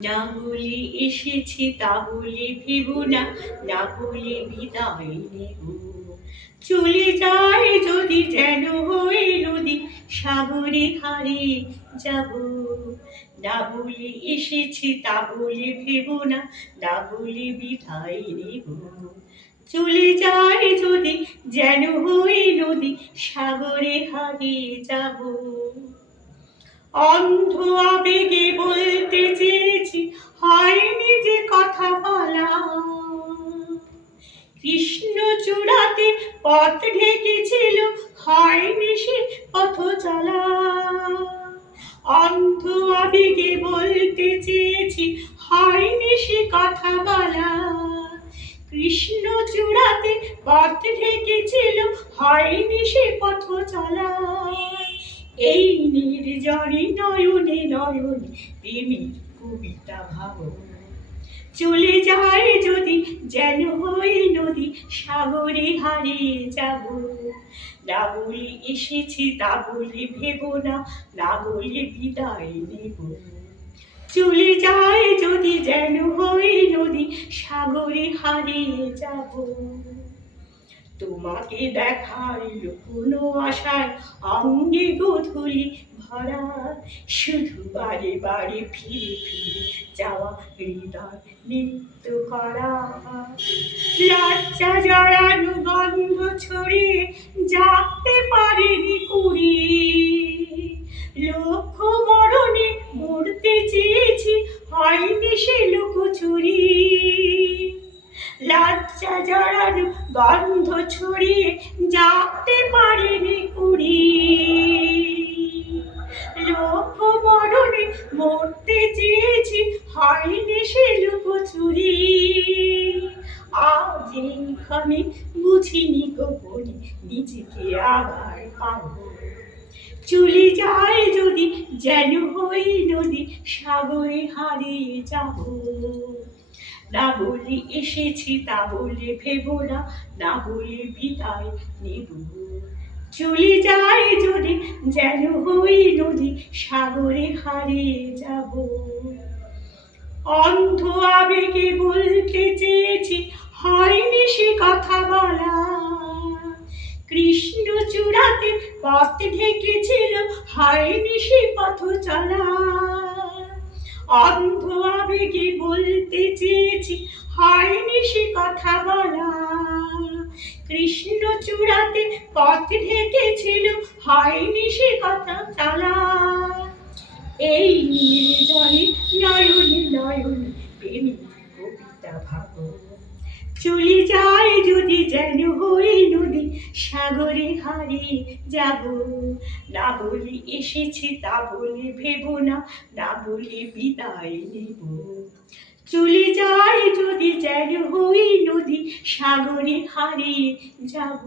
না বলে এসেছি তা বলে ভেবো না, না বলে বিদায় নেব। চলে যায় যদি যেন হয়ে নদী, সাগরে হারিয়ে যাব। না বলে এসেছি তা বলে ভেবো না, না বলে বিদায় নেব। চলে যায় যদি যেন হয়ে নদী, সাগরে হারিয়ে যাব। অন্ধ আবেগে বলতে চেয়েছি, হয়নি যে কথা বলা। কৃষ্ণ চূড়াতে পথ ঢেকেছিল, হয়নি সে পথ চলা। অন্ধ আবেগে বলতে চেয়েছি, হয়নি সে কথা বলা। কৃষ্ণ চূড়াতে পথ ঢেকেছিল, হয়নি সে পথ চলা। এই নির্জনে নয়নে নয়নে প্রেমের কবিতা ভাবো। চলে যায় যদি যেন হয়ে নদী, সাগরে হারিয়ে যাব। না বলে এসেছি তা বলে ভেবো না, না বলে বিদায় নেব। চলে যায় যদি যেন হয়ে নদী, সাগরে হারিয়ে যাব। তোমাকে দেখার লুকোনো আশায় অঙ্গে গোধূলি ভরা, শুধু বারে বারে ফিরে ফিরে যাওয়া হৃদয় নৃত্য করা। লজ্জা জড়ানো গন্ধ ছড়িয়ে জাগতে পারেনি কুড়িয়ে। লক্ষ মরণে মরতে চেয়েছি, হয়নি সে লুকোচুরি। লজ্জা জড়ানো গন্ধ ছড়িয়ে জাগতে পারেনি কুড়ি। লক্ষ মরণে মরতে চেয়েছি, হয়নি সে লুকোচুরি। আজ এইখানে বুঝিনি গোপনে নিজেকে আবার পাবো। চলে যায় যদি যেন হয়ে নদী, সাগরে হারিয়ে যাব। না বলে এসেছি তা বলে ভেবো না, না বলে বিদায় নেব। চলে যায় যদি যেন হয়ে নদী, সাগরে হারিয়ে যাব। অন্ধ আবেগে বলতে চেয়েছি, হয়নি সে কথা বলা। কৃষ্ণ চূড়াতে পথ ঢেকেছিল, হয়নি সে পথ চলা। অন্ধ আবেগে বলতে চেয়েছি, হয়নি সে কথা বলা। কৃষ্ণ চূড়াতে পথ ঢেকেছিল, হয়নি সে কথা চলা। এই নির্জনে নয়নে নয়নে প্রেমের কবিতা ভাবো। চলে যায় যদি যেন হয়ে নদী, সাগরে হারিয়ে যাব। না বলে এসেছি তা বলে ভেবো না, না বলে বিদায় নেব। চলে যায় যদি যেন হয়ে নদী, সাগরে হারিয়ে যাব।